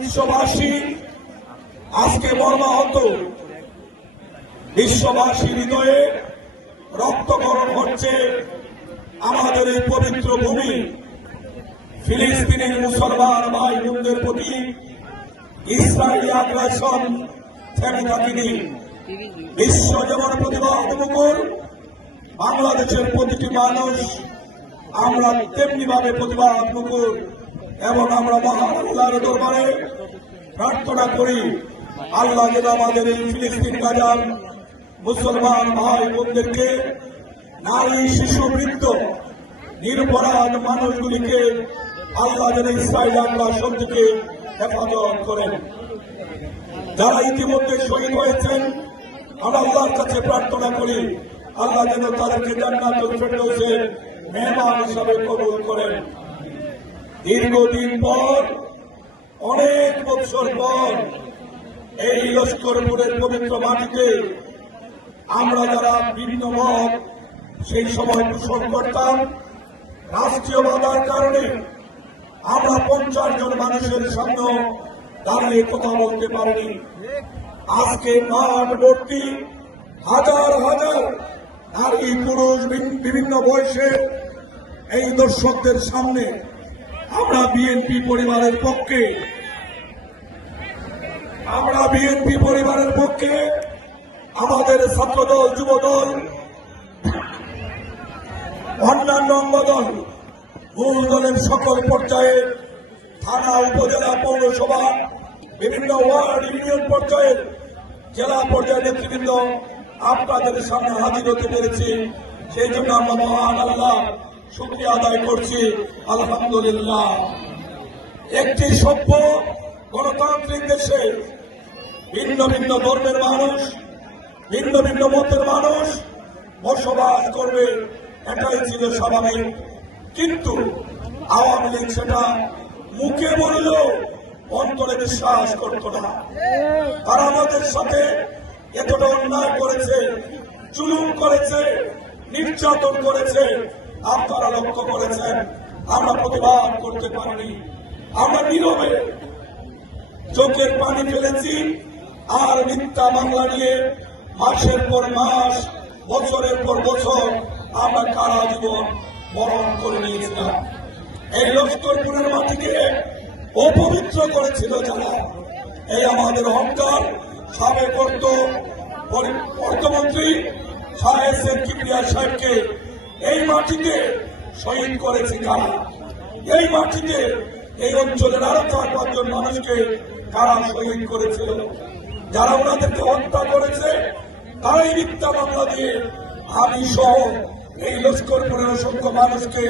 বিশ্ববাসী, আজকে মর্মাহত। বিশ্ববাসী হৃদয়ে রক্তকরণ হচ্ছে আমাদের এই পবিত্র ভূমি। ফিলিস্তিনের মুসলমান ভাই বোনদের প্রতি ইসরায়েলি আগ্রাসন বিশ্ব যেমন প্রতিবাদ মুকুর বাংলাদেশের প্রতিটি মানুষ আমরা তেমনি ভাবে প্রতিবাদ মুকুর এবং আমরা মহান আল্লাহর দরবারে প্রার্থনা করি, আল্লাহ যেন আমাদের এই ফিলিস্তিন গাজার মুসলমান ভাই বোনদেরকে, নারী, শিশু, বৃদ্ধ নিরপরাধ মানুষগুলিকে আল্লাহ যেন ইসরায়েল আগ্রাসন থেকে হেফাজত করেন। যারা ইতিমধ্যে শহীদ হয়েছেন, আমরা আল্লাহর কাছে প্রার্থনা করি, আল্লাহ যেন তাদেরকে জান্নাতুল ফেরদৌসে মেহমান হিসাবে কবুল করেন। দীর্ঘদিন পর, অনেক বছর পর এই লস্করপুরের পবিত্র মাটিতে আমরা যারা বিভিন্ন মত সেই সময় পোষণ করতাম, রাষ্ট্রীয় বাধার কারণে আমরা পঞ্চাশ জন মানুষের সামনে দাঁড়িয়ে কথা বলতে পারিনি। আজকে মাঠ ভর্তি, হাজার হাজার নারী পুরুষ বিভি- বিভিন্ন বয়সে এই দর্শকদের সামনে আমরা বিএনপি পরিবারের পক্ষে। আমরা বিএনপি পরিবারের পক্ষে আমাদের ছাত্রদল, যুবদল, অন্যান্য অঙ্গদল মূল দলের সকল পর্যায়ে থানা, উপজেলা, পৌরসভা, বিভিন্ন ওয়ার্ড ইউনিয়ন পর্যায়ের জেলা পর্যায়ের নেতৃবৃন্দ আপনাদের সামনে হাজির হতে পেরেছি। সেই জন্য আমরা মহান আল্লাহ শুক্রিয়া আদায় করছি, আলহামদুলিল্লাহ। একটি সভ্য গণতান্ত্রিক দেশে ভিন্ন ভিন্ন ধর্মের মানুষ, ভিন্ন ভিন্ন মতের মানুষ বসবাস করবে, এটাই ছিল স্বাভাবিক। কিন্তু আওয়ামী লীগ সেটা মুখে বললেও অন্তরে বিশ্বাস করত না। তারা আমাদের সাথে এতটা অন্যায় করেছে চুলুম করেছে, নির্যাতন করেছে আপনারা লক্ষ্য করেছেন, আমরা প্রতিবাদ করতে পারিনি। আমরা নীরবে চোখের পানি ফেলেছি, আর মিথ্যা মামলা নিয়ে মাসের পর মাস, বছরের পর বছর আমরা কারা জীবন বরণ করে নিয়েছিলাম। এই লস্করপুরের মাটিকে অপবিত্র করেছিল যারা। এই আমাদের অহংকার সাবেক অর্থমন্ত্রী সাহেব শেখ কিবরিয়া সাহেবকে এই মাটিতে শহীদ করেছে কারা? এই মাটিতে এই অঞ্চলের আরও চার পাঁচজন মানুষকে কারা শহীদ করেছিল যারা ওনাদেরকে হত্যা করেছে, তারাই মিথ্যা মামলা দিয়ে আমি সহ এই লস্করপুরের অসংখ্য মানুষকে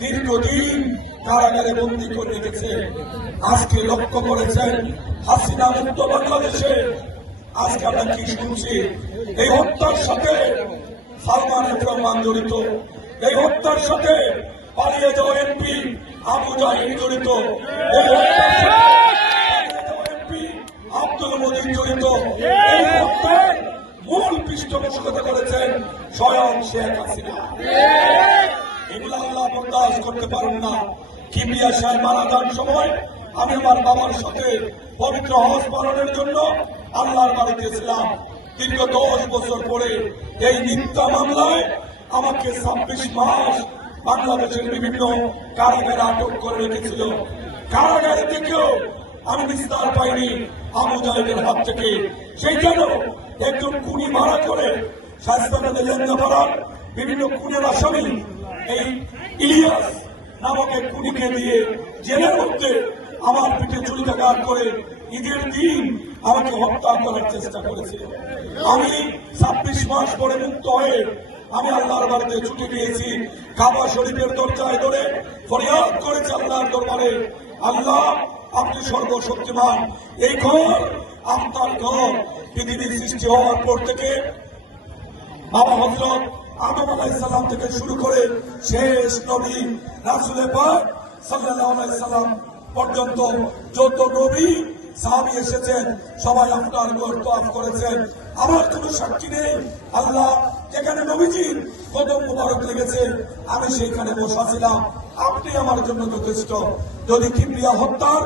দীর্ঘদিন কারাগারে বন্দী করে রেখেছে। আজকে লক্ষ্য করেছেন হাসিনা মুক্ত বাংলাদেশে। আজকে আমরা কি শুনছি? এই হত্যার সাথে সালমান এফ রহমান জড়িত। এই হত্যার সাথে পালিয়ে যাওয়া এমপি আবু জাহিদ জড়িত। আব্দুল মজিদ জড়িত। এই হত্যার মূল পৃষ্ঠপোষকতা করেছেন স্বয়ং শেখ হাসিনা। এগুলো আল্লাহ বরদাস্ত করতে পারেন না। কিবরিয়া সাহেব মারা যান সময় আমি আমার বাবার সাথে পবিত্র হজ পালনের জন্য আল্লাহর বাড়িতে ছিলাম। দীর্ঘ দশ বছর পরে এই মিথ্যা মামলায় আমাকে ছাব্বিশ মাস বাংলাদেশের বিভিন্ন কারাগারে আটক করে রেখেছিল। কারাগারে থেকেও আমি বিস্তার পাইনি আবু জাহেদের হাত থেকে। সেই জন্য একজন খুনি মারা করে লেনদেন লেন্দাপাড়ার বিভিন্ন খুনের আসামি এই ইলিয়াস নামক এক খুনিকে দিয়ে জেলের মধ্যে আমার পিঠে চুরি চুরিকাঘাত করে ঈদের দিন আমাকে হত্যা করার চেষ্টা করেছিল। আমি ছাব্বিশ মাস পরে মুক্ত হয়ে আমি আল্লাহর বাড়িতে ছুটে গিয়েছি কাবা শরীফের দরজায় ধরে ফরিয়াদ করেছি আল্লাহর দরবারে। আল্লাহ, আপনি সর্বশক্তিমান। এই ঘর আপনার ঘর। পৃথিবীর সৃষ্টি হওয়ার পর থেকে বাবা হজরত আদম আলাইসাল্লাম থেকে শুরু করে শেষ নবী রাসুলে পাক সাল্লাল্লাহু আলাইহি সাল্লাম পর্যন্ত যত নবী সাহাবী এসেছেন, সবাই আপনার গোর তোয়াফ করেছেন। আমার কোনো সাক্ষী নেই। আল্লাহ, যেখানে নবীজির কদম মুবারক লেগেছে, আমি সেইখানে বসা ছিলাম আপনি আমার জন্য যথেষ্ট। যদি কিবরিয়া হত্যার